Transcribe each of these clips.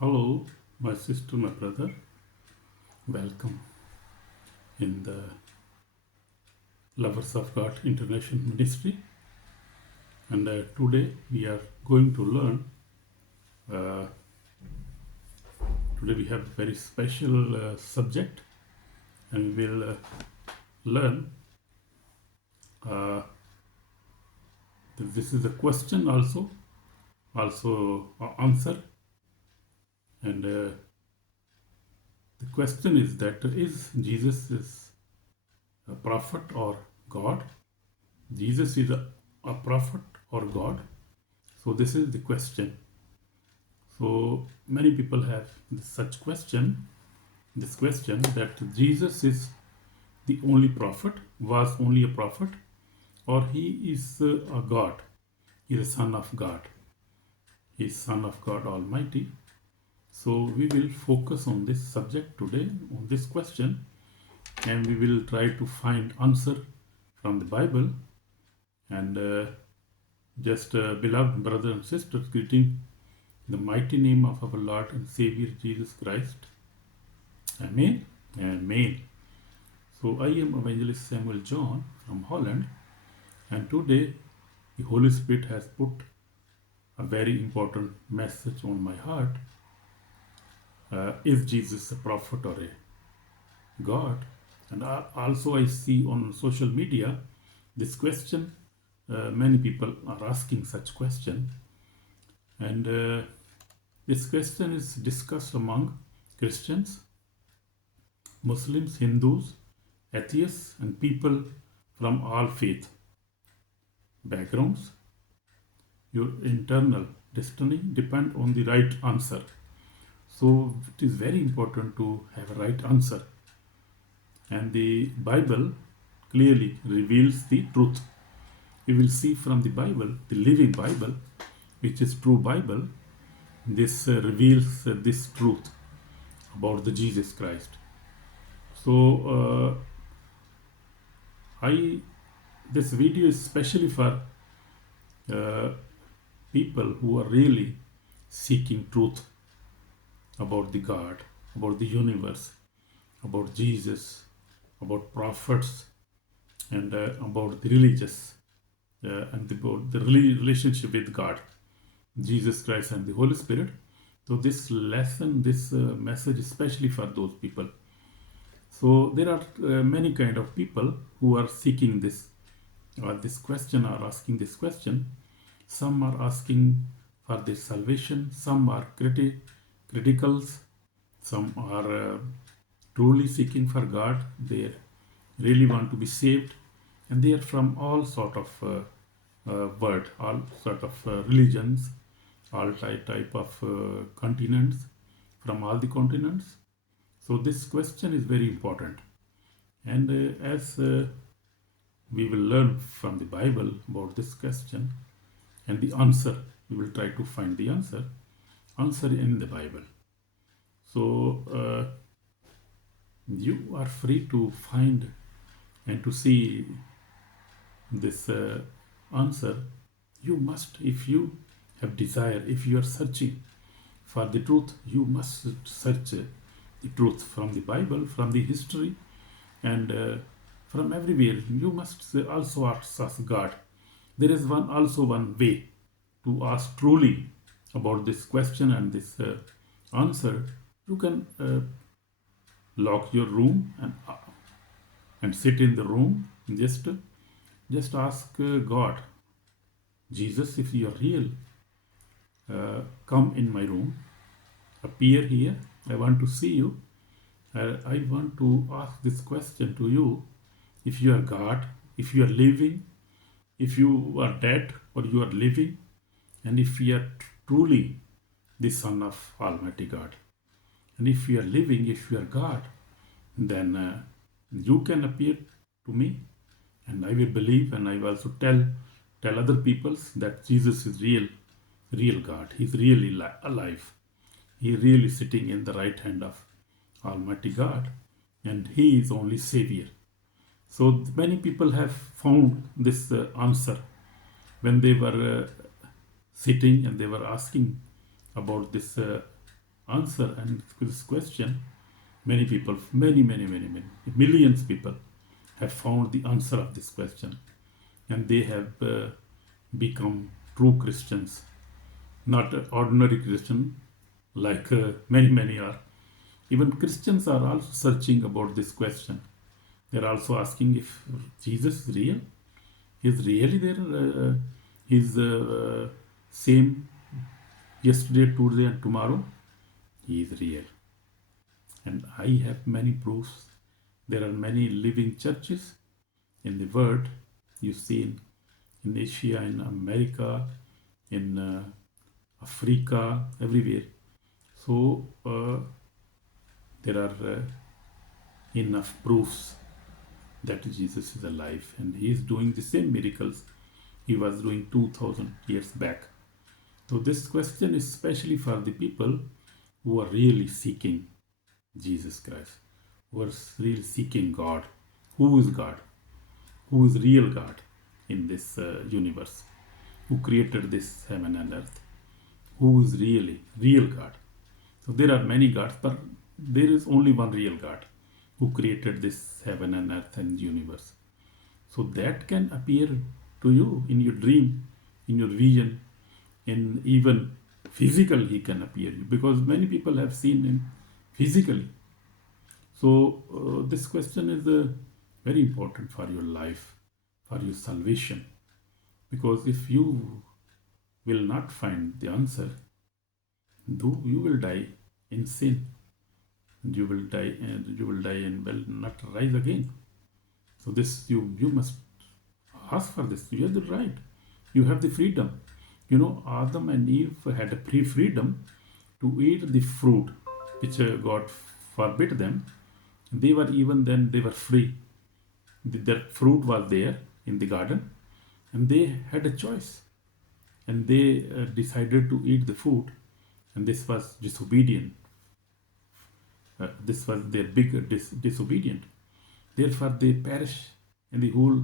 Hello, my sister, my brother. Welcome in the Lovers of God International Ministry. And today we are going to learn. Uh, Today we have a very special subject, and we will learn. Uh, this is a question also answer, and the question is that is Jesus is a prophet or God? Jesus is a prophet or God? So this is the question. So many people have this question that Jesus is the only prophet, was only a prophet, or he is a God, he is a son of God, he is son of God Almighty. So we will focus on this subject today, on this question, and we will try to find answer from the Bible. And beloved brothers and sisters, greeting in the mighty name of our Lord and Savior Jesus Christ. Amen. Amen. So I am Evangelist Samuel John from Holland, and today the Holy Spirit has put a very important message on my heart. Is Jesus a prophet or a God? And also I see on social media this question. Many people are asking such question, and this question is discussed among Christians, Muslims, Hindus, atheists, and people from all faith backgrounds. Your internal destiny depends on the right answer. So it is very important to have a right answer. And the Bible clearly reveals the truth. We will see from the Bible, the living Bible, which is true Bible, this reveals this truth about the Jesus Christ. So this video is especially for people who are really seeking truth about the God, about the universe, about Jesus, about prophets, and about the religious and about the relationship with God, Jesus Christ, and the Holy Spirit. So this lesson, this message, especially for those people. So there are many kind of people who are seeking this question, are asking this question. Some are asking for their salvation. Some are criticals. Some are truly seeking for God. They really want to be saved, and they are from all sort of all sort of religions, all type of continents, from all the continents. So this question is very important, and as we will learn from the Bible about this question and the answer, we will try to find the answer in the Bible. So you are free to find and to see this answer. You must, if you have desire, if you are searching for the truth, you must search the truth from the Bible, from the history, and from everywhere. You must also ask God. There is one way to ask truly about this question and this answer. You can lock your room and sit in the room. Just ask God, Jesus, if you are real, come in my room, appear here. I want to see you. I want to ask this question to you. If you are God, if you are living, if you are dead or you are living, and if you are truly the Son of Almighty God, and if you are living, if you are God, then you can appear to me, and I will believe, and I will also tell other people that Jesus is real God. He's really alive. He is really sitting in the right hand of Almighty God, and He is only Savior. So many people have found this answer when they were sitting and they were asking about this answer and this question, many people, many, millions people have found the answer of this question, and they have become true Christians, not ordinary Christian like many are. Even Christians are also searching about this question. They are also asking if Jesus is real. He is really there. He is same yesterday, today, and tomorrow. He is real. And I have many proofs. There are many living churches in the world. You see in Asia, in America, in Africa, everywhere. So there are enough proofs that Jesus is alive, and he is doing the same miracles he was doing 2000 years back. So this question is especially for the people who are really seeking Jesus Christ, who are really seeking God. Who is God? Who is real God in this universe? Who created this heaven and earth? Who is really real God? So there are many gods, but there is only one real God who created this heaven and earth and universe. So that can appear to you in your dream, in your vision, in even physical he can appear you, because many people have seen him physically. So this question is very important for your life, for your salvation, because if you will not find the answer, though you will die in sin, and you will die and will not rise again. So this you must ask for this. You have the right. You have the freedom. You know, Adam and Eve had a freedom to eat the fruit which God forbid them. They were free. Their fruit was there in the garden, and they had a choice, and they decided to eat the fruit, and this was disobedient. This was their big disobedient. Therefore, they perish, and the whole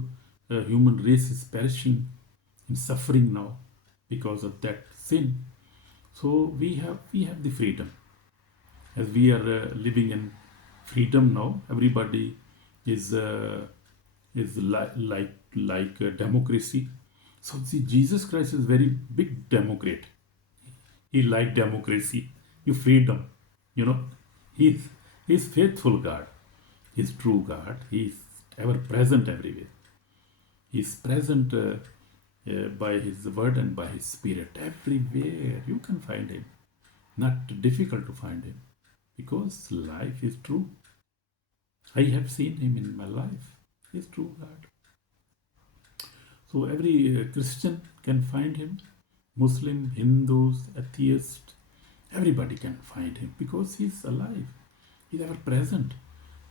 human race is perishing in suffering now because of that sin. So we have the freedom, as we are living in freedom now. Everybody is like democracy. So see, Jesus Christ is very big Democrat. He liked democracy, you freedom. You know, he's faithful God. He's true God. He's ever present everywhere. He's present by his word and by his spirit everywhere. You can find him. Not difficult to find him, because life is true. I have seen him in my life. He's true God. So every Christian can find him. Muslim, Hindus, atheists, everybody can find him because he's alive. He's ever present.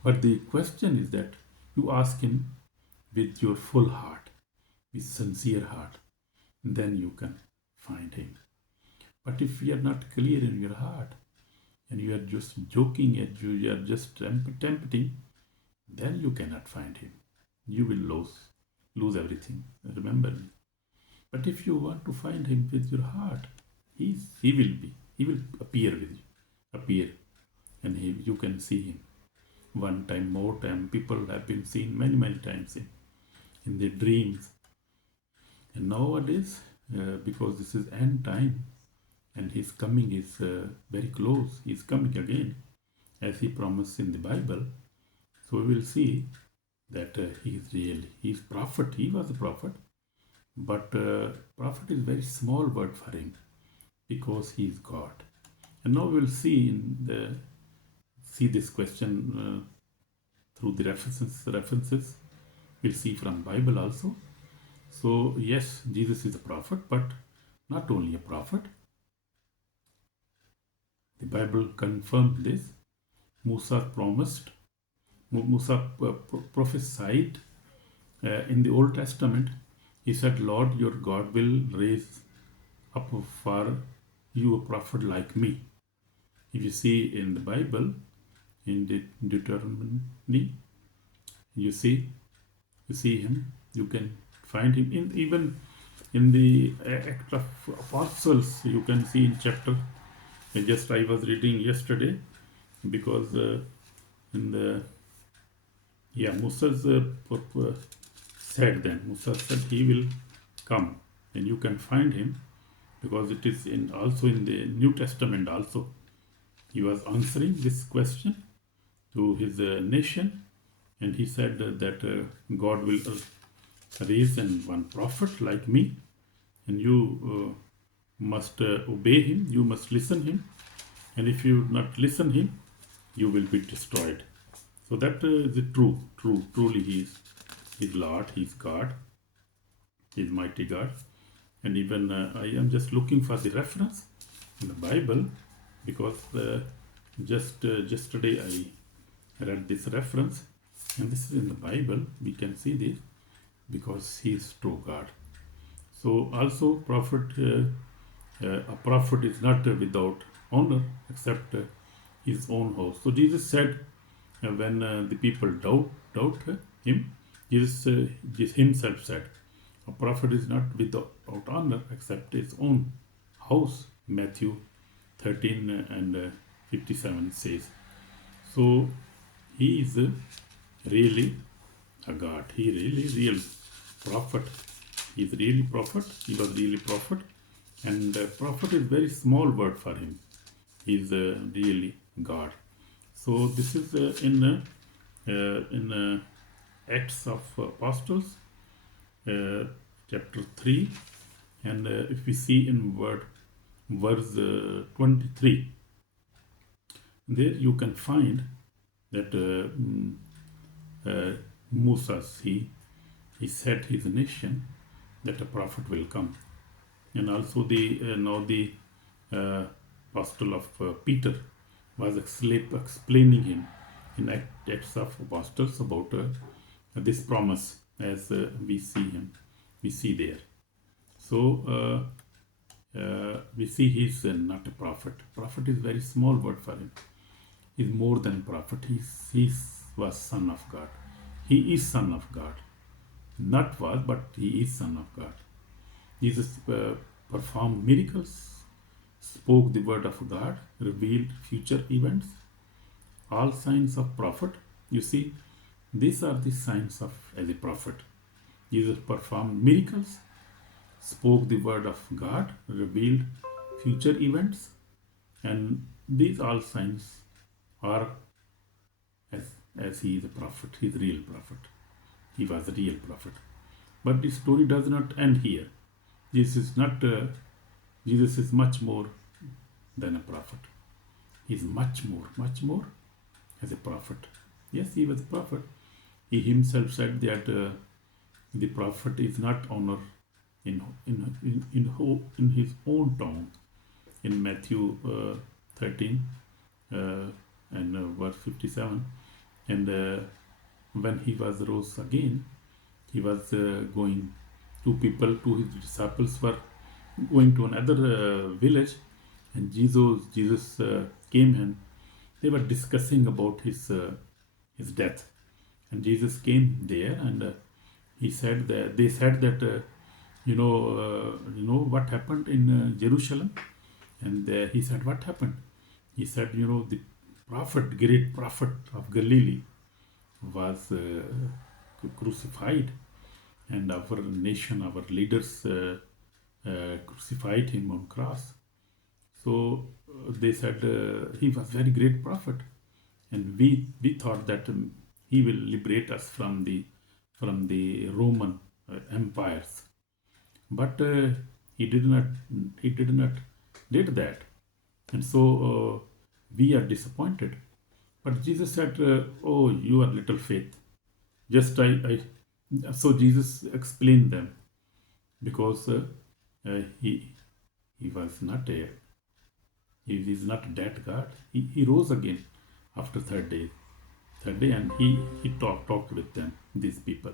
But the question is that you ask him with your full heart, with sincere heart, then you can find him. But if you are not clear in your heart, and you are just joking at you are just tempting, then you cannot find him. You will lose everything. Remember me. But if you want to find him with your heart, he will appear with you, and you can see him one time, more time. People have been seen many times in their dreams. And nowadays, because this is end time, and his coming is very close, he's coming again, as he promised in the Bible. So we will see that he is real. He was a prophet, but prophet is very small word for him, because he is God. And now we will see this question through the references. We'll see from Bible also. So yes, Jesus is a prophet, but not only a prophet. The Bible confirmed this. Musa prophesied in the Old Testament. He said, Lord your God will raise up for you a prophet like me. If you see in the Bible, in Deuteronomy, you see him. You can find him even in the Act of Apostles. You can see in chapter I was reading yesterday because in the Moses Musa said he will come, and you can find him because it is also in the New Testament also. He was answering this question to his nation, and he said that God will raise one prophet like me, and you must obey him, you must listen him, and if you not listen him, you will be destroyed. So that is truly he is Lord, he is God, he is mighty God. And even I am just looking for the reference in the Bible because yesterday I read this reference, and this is in the Bible. We can see this because he is true God. So also a prophet is not without honor except his own house. So Jesus said when the people doubt him, Jesus himself said, a prophet is not without honor except his own house. Matthew 13 and 57 says. So he is really a God. He really real prophet. He is really prophet. He was really prophet, and prophet is very small word for him. He is really God. So this is in Acts of Apostles, chapter 3, and if we see in verse 23, there you can find that Moses, he said his nation that a prophet will come, and also the apostle of Peter was explaining him in Acts of Apostles about this promise as we see there. So we see he's not a prophet. Prophet is very small word for him. He's more than prophet. He was son of God. He is son of God. Not was, but he is son of God. Jesus performed miracles, spoke the word of God, revealed future events, all signs of prophet. You see, these are the signs of as a prophet. Jesus performed miracles, spoke the word of God, revealed future events, and these all signs are as he is a prophet. He is a real prophet. He was a real prophet. But the story does not end here. Jesus is much more than a prophet. He is much more as a prophet. Yes, he was a prophet. He himself said that the prophet is not honored in his own tongue. In Matthew 13 and verse 57, and when he was rose again, he was going. Two his disciples were going to another village, and Jesus came, and they were discussing about his death. And Jesus came there, and they said that you know what happened in Jerusalem, and he said, what happened? He said, the great prophet of Galilee was crucified, and our nation, our leaders crucified him on cross. So they said he was very great prophet, and we thought that he will liberate us from the Roman empires, but he did not did that, and so we are disappointed. But Jesus said, "Oh, you are little faith." Just I so Jesus explained them because he was not a he is not that God. He rose again after third day, and he talked with them, these people.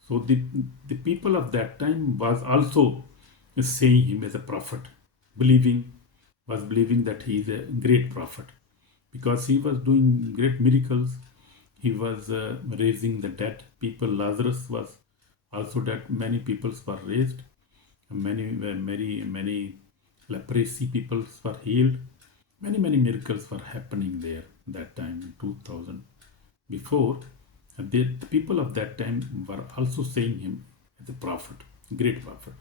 So the people of that time was also saying him as a prophet, believing that he is a great prophet because he was doing great miracles. He was raising the dead people. Lazarus was also dead. Many people were raised. Many leprosy people were healed. Many miracles were happening there that time in 2000 before. And the people of that time were also saying him as a prophet, great prophet.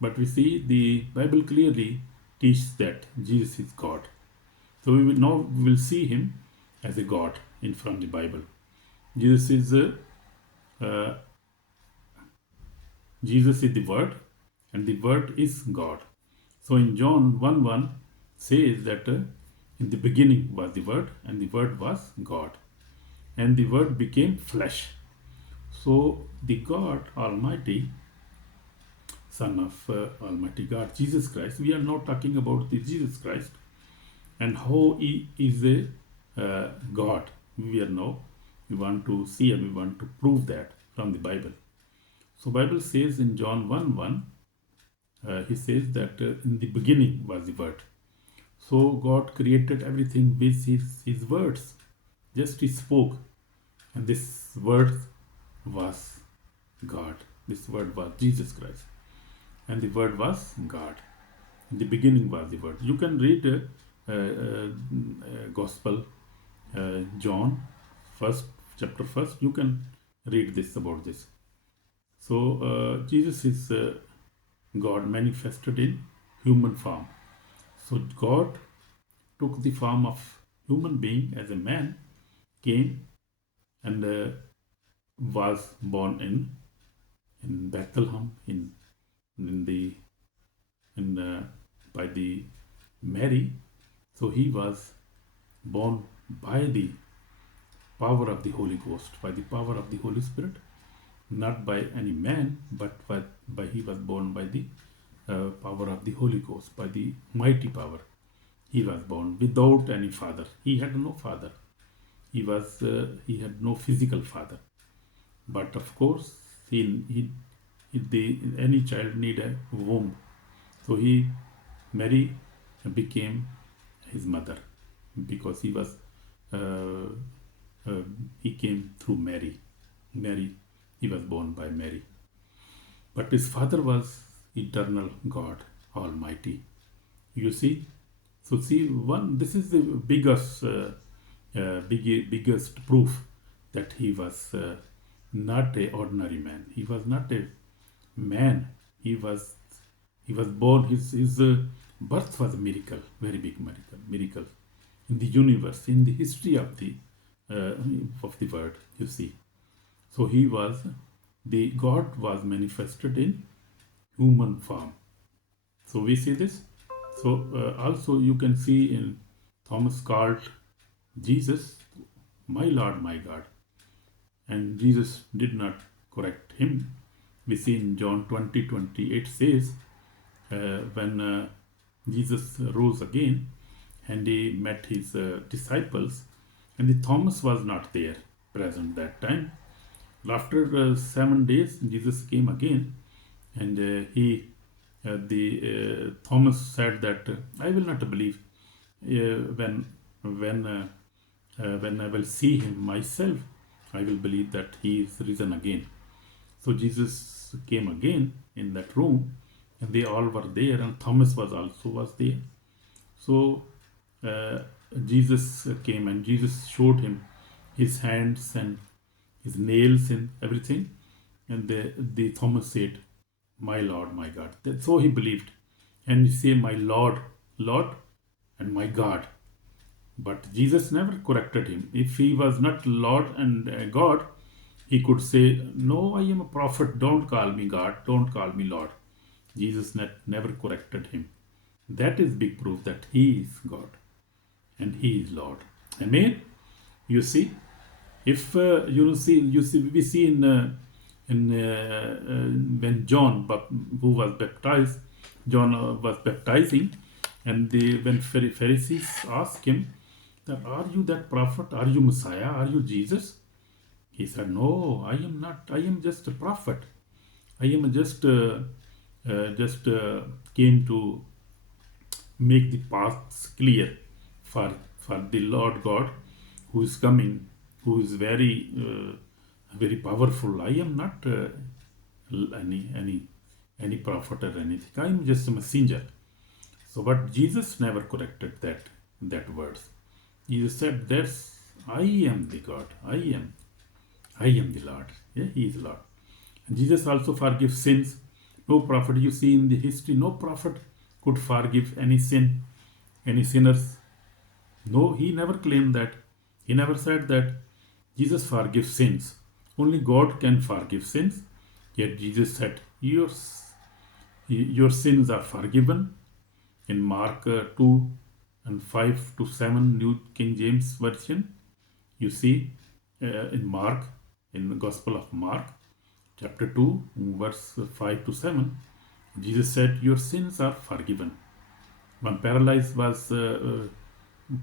But we see the Bible clearly teaches that Jesus is God. So we will see him as a God in from the Bible. Jesus is uh, Jesus is the Word, and the Word is God. So in John 1:1 says that in the beginning was the Word, and the Word was God, and the Word became flesh. So the God Almighty, Son of Almighty God, Jesus Christ. We are now talking about the Jesus Christ and how he is a God. We are now we want to see and we want to prove that from the Bible. So Bible says in John 1:1, he says that in the beginning was the Word. So God created everything with his words. Just he spoke, and this word was God. This word was Jesus Christ, and the word was God. In the beginning was the word. You can read Gospel John, first chapter first. You can read this about this. So Jesus is God manifested in human form. So God took the form of human being as a man, came and was born in Bethlehem in the in by the Mary. So he was born by the power of the Holy Ghost, by the power of the Holy Spirit, not by any man, but by he was born by the power of the Holy Ghost, by the mighty power. He was born without any father. He had no father. He had no physical father. But of course, any child need a womb. So Mary became his mother because uh, he came through Mary. He was born by Mary. But his father was eternal God Almighty. You see? So see, this is the biggest proof that he was not a ordinary man. He was not a man. He was born. His birth was a miracle, very big miracle in the universe, in the history of the world. You see, so the God was manifested in human form. So we see this. So also you can see in Thomas called Jesus, my Lord, my God. And Jesus did not correct him. We see in John 20:28 says, when Jesus rose again and he met his disciples, and the Thomas was not there present that time. After 7 days, Jesus came again, and Thomas said that I will not believe when I will see him myself. I will believe that he is risen again. So Jesus came again in that room, and they all were there, and Thomas was there. So Jesus came, and Jesus showed him his hands and his nails and everything. And the Thomas said, my Lord, my God. So he believed. And he said, my Lord, Lord, and my God. But Jesus never corrected him. If he was not Lord and God, he could say, no, I am a prophet. Don't call me God. Don't call me Lord. Jesus never corrected him. That is big proof that he is God and he is Lord. Amen. You see, if we see when John, who was baptized, John was baptizing, and when Pharisees asked him that, are you that prophet? Are you Messiah? Are you Jesus? He said, no, I am not. I am just a prophet. I am just came to make the paths clear for the Lord God who is coming, who is very very powerful. I am not any prophet or anything. I am just a messenger. So, but Jesus never corrected that. that words. Jesus said, "That's I am the God. I am the Lord." Yeah, He is Lord. And Jesus also forgives sins. No prophet, you see in the history, no prophet could forgive any sin, any sinners. No, he never claimed that. He never said that Jesus forgives sins. Only God can forgive sins. Yet Jesus said, your sins are forgiven. In Mark 2 and 5 to 7, New King James Version, you see in Mark, in the Gospel of Mark, chapter 2, verse 5 to 7, Jesus said, your sins are forgiven. One paralyzed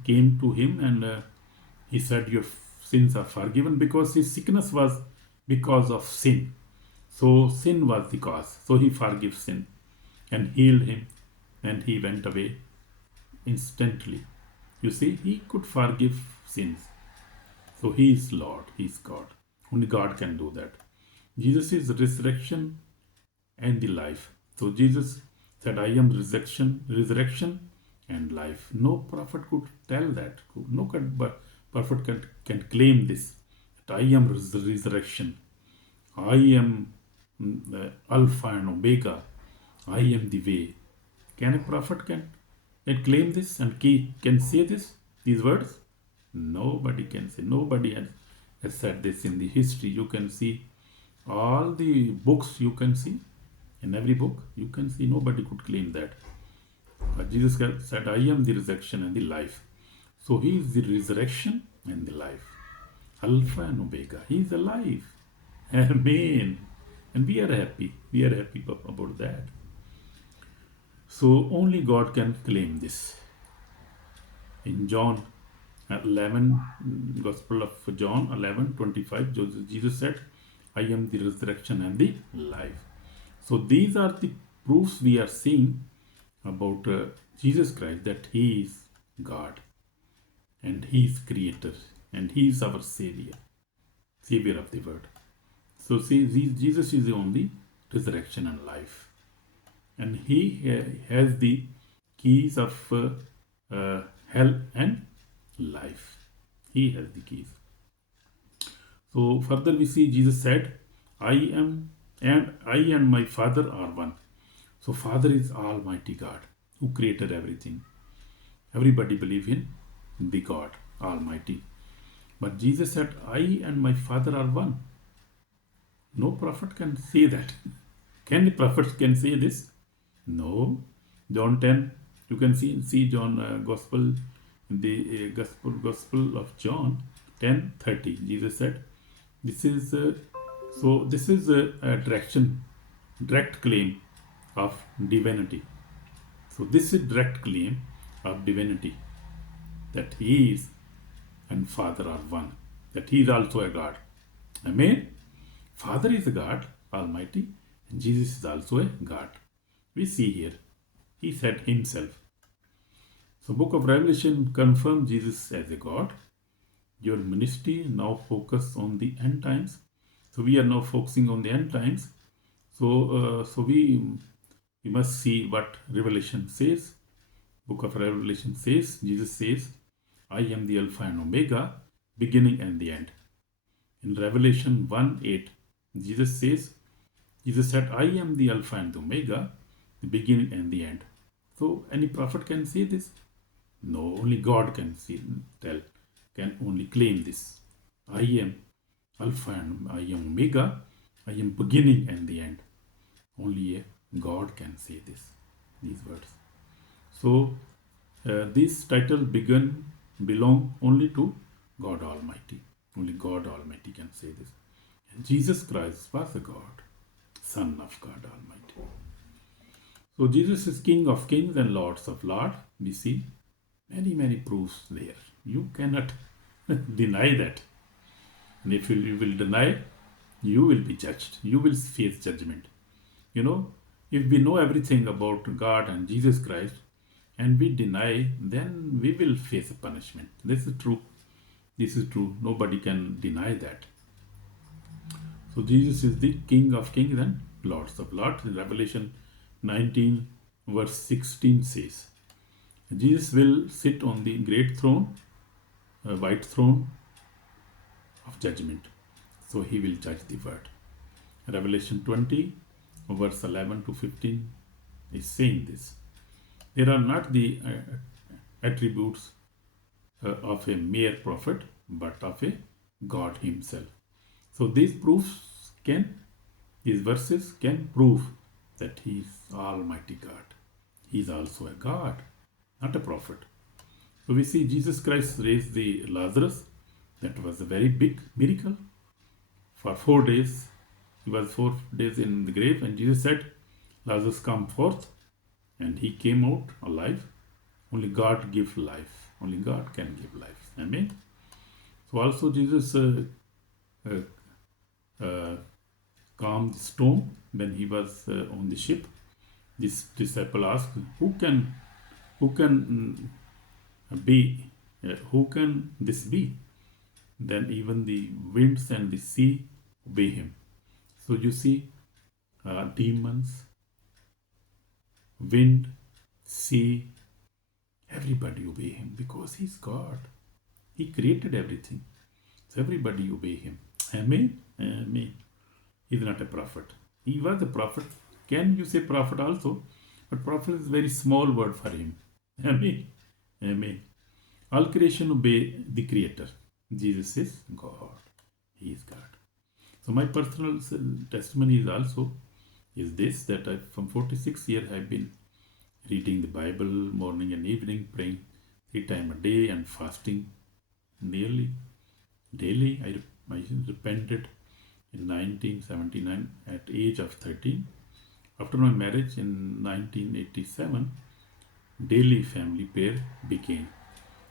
came to him, and he said, your sins are forgiven, because his sickness was because of sin. So sin was the cause. So he forgives sin and healed him, and he went away instantly. You see, he could forgive sins. So he is Lord, he is God. Only God can do that. Jesus is the resurrection and the life. So Jesus said, I am resurrection and life. No prophet could tell that. No prophet can claim this. That I am resurrection. I am Alpha and Omega. I am the way. Can a prophet can claim this and can say these words? Nobody can say. Nobody has said this in the history. You can see all the books, you can see in every book, you can see nobody could claim that. Jesus said, I am the resurrection and the life. So he is the resurrection and the life. Alpha and Omega. He is alive. Amen. And we are happy. We are happy about that. So only God can claim this. In John 11, Gospel of John 11:25, Jesus said, I am the resurrection and the life. So these are the proofs we are seeing about Jesus Christ, that He is God and He is Creator and He is our Savior of the world. So see, Jesus is the only resurrection and life, and He has the keys of hell and life. He has the keys. So further we see Jesus said, I and my Father are one. So Father is Almighty God who created everything. Everybody believe in the God Almighty. But Jesus said, I and my Father are one. No prophet can say that. Can the prophets can say this? No. John 10, you can see John Gospel, the Gospel of John 10:30. Jesus said, this is a direct claim of divinity. So this is direct claim of divinity, that He is and Father are one, that He is also a God. Amen. Father is a God Almighty, and Jesus is also a God. We see here, He said Himself. So book of Revelation confirms Jesus as a God. Your ministry now focus on the end times. So we are now focusing on the end times. So we must see what Revelation says. Book of Revelation says, Jesus says, I am the Alpha and Omega, beginning and the end. In Revelation 1:8, Jesus said, I am the Alpha and the Omega, the beginning and the end. So any prophet can say this? No, only God can can only claim this. I am Alpha and I am Omega, I am beginning and the end. Only a God can say these words. So this title belong only to God Almighty. Only God Almighty can say this. And Jesus Christ was a God, Son of God Almighty. So Jesus is King of Kings and Lords of Lords. We see many proofs there. You cannot deny that. And if you will deny, you will be judged. You will face judgment. You know, if we know everything about God and Jesus Christ and we deny, then we will face a punishment. This is true. This is true. Nobody can deny that. So Jesus is the King of Kings and Lords of Lords. In Revelation 19 verse 16 says, Jesus will sit on the great throne, white throne of judgment. So he will judge the world. Revelation 20, verse 11 to 15 is saying this. There are not the attributes of a mere prophet, but of a God himself. So these verses can prove that he is Almighty God. He is also a God, not a prophet. So we see Jesus Christ raised the Lazarus. That was a very big miracle. For 4 days, he was 4 days in the grave, and Jesus said, Lazarus, come forth. And he came out alive. Only God gives life. Only God can give life. Amen. So also Jesus calmed the storm when he was on the ship. This disciple asked, who can be, who can this be? Then even the winds and the sea obey him. So you see, demons, wind, sea, everybody obey him because he's God. He created everything. So everybody obey him. Amen? Amen. He's not a prophet. He was a prophet. Can you say prophet also? But prophet is a very small word for him. Amen. Amen. All creation obey the Creator. Jesus is God. He is God. So my personal testimony is also this, that from 46 years I've been reading the Bible morning and evening, praying 3 times a day and fasting nearly daily. I repented in 1979 at age of 13. After my marriage in 1987, daily family prayer began,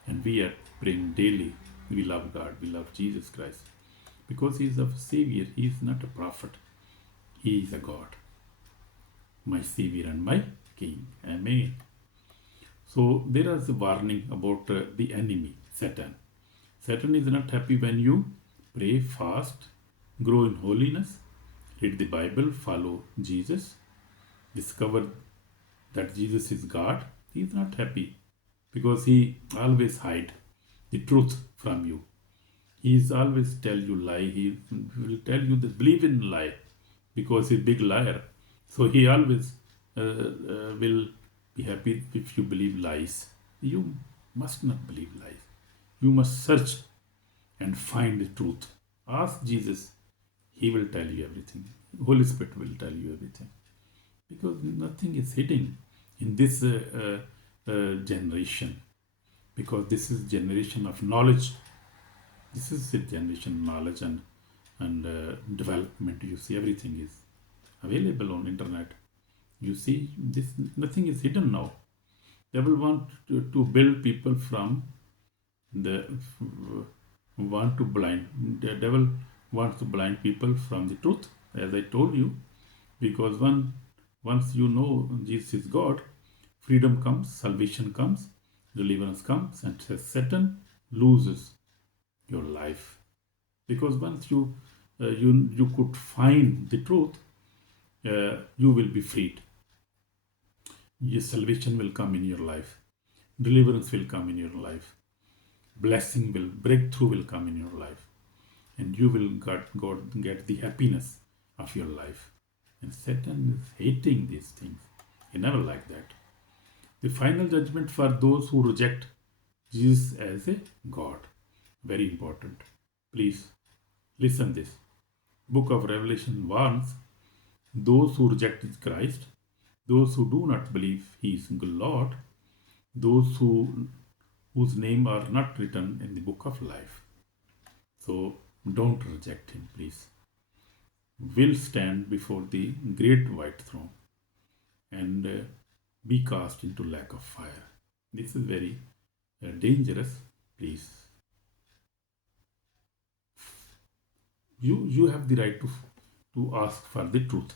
and we are praying daily. We love God, we love Jesus Christ, because he is our Savior. He is not a prophet. He is a God, my Savior and my King. Amen. So there is a warning about the enemy, Satan. Satan is not happy when you pray, fast, grow in holiness, read the Bible, follow Jesus, discover that Jesus is God. He is not happy because he always hide the truth from you. He is always tell you lie. He will tell you that believe in lie because he's a big liar. So he always will be happy if you believe lies. You must not believe lies. You must search and find the truth. Ask Jesus. He will tell you everything. Holy Spirit will tell you everything. Because nothing is hidden in this generation. Because this is generation of knowledge. This is the generation of knowledge and development. You see, everything is available on internet. You see, nothing is hidden now. Devil want to build people from the devil wants to blind people from the truth, as I told you, because once you know Jesus is God, freedom comes, salvation comes, deliverance comes, and Satan loses your life, because once you could find the truth, you will be freed. Your salvation will come in your life, deliverance will come in your life, breakthrough will come in your life, and you will get the happiness of your life. And Satan is hating these things. He never liked that. The final judgment for those who reject Jesus as a God. Very important. Please listen this. Book of Revelation warns those who reject Christ, those who do not believe he is Lord, those whose name are not written in the book of life. So don't reject him, please. Will stand before the great white throne and be cast into lake of fire. This is very dangerous. Please, you have the right to ask for the truth.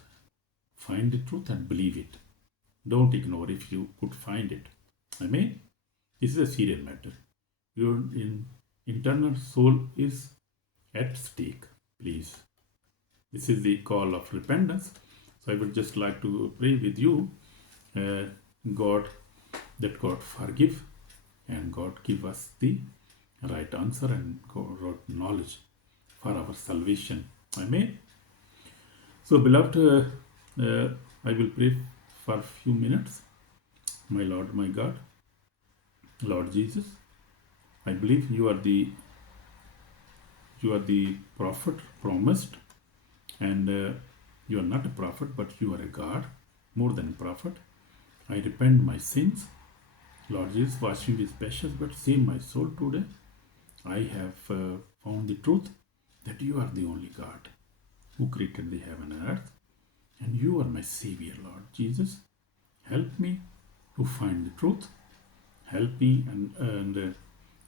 Find the truth and believe it. Don't ignore if you could find it. Amen. This is a serious matter. Your internal soul is at stake. Please. This is the call of repentance. So I would just like to pray with you. God, that God forgive and God give us the right answer and God knowledge for our salvation. Amen. So, beloved, I will pray for a few minutes. My Lord, my God, Lord Jesus, I believe you are the prophet promised, and you are not a prophet, but you are a God, more than a prophet. I repent my sins. Lord Jesus, wash me with precious blood, save my soul today. I have found the truth that you are the only God who created the heaven and earth, and you are my Savior, Lord Jesus. Help me to find the truth. Help me and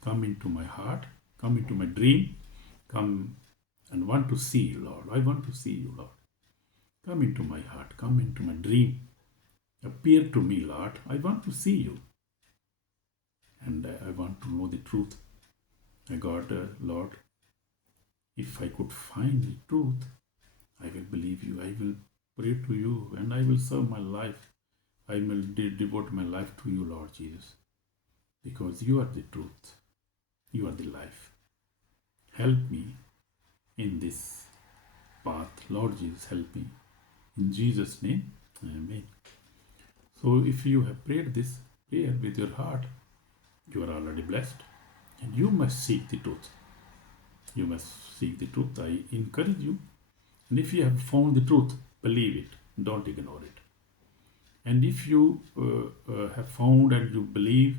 come into my heart, come into my dream, come and want to see you, Lord. I want to see you, Lord. Come into my heart, come into my dream. Appear to me, Lord. I want to see you. And I want to know the truth. God, Lord, if I could find the truth, I will believe you. I will pray to you and I will serve my life. I will devote my life to you, Lord Jesus, because you are the truth. You are the life. Help me in this path. Lord Jesus, help me. In Jesus' name, amen. So if you have prayed this prayer with your heart, you are already blessed. And you must seek the truth. You must seek the truth. I encourage you. And if you have found the truth, believe it. Don't ignore it. And if you have found and you believe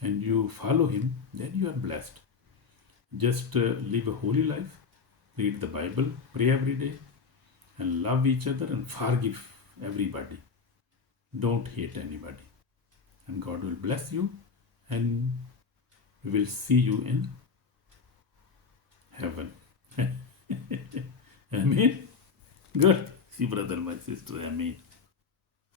and you follow him, then you are blessed. Just live a holy life. Read the Bible. Pray every day. And love each other and forgive everybody. Don't hate anybody. And God will bless you. And we will see you in heaven. Amen. Good. See, brother, my sister. Amen.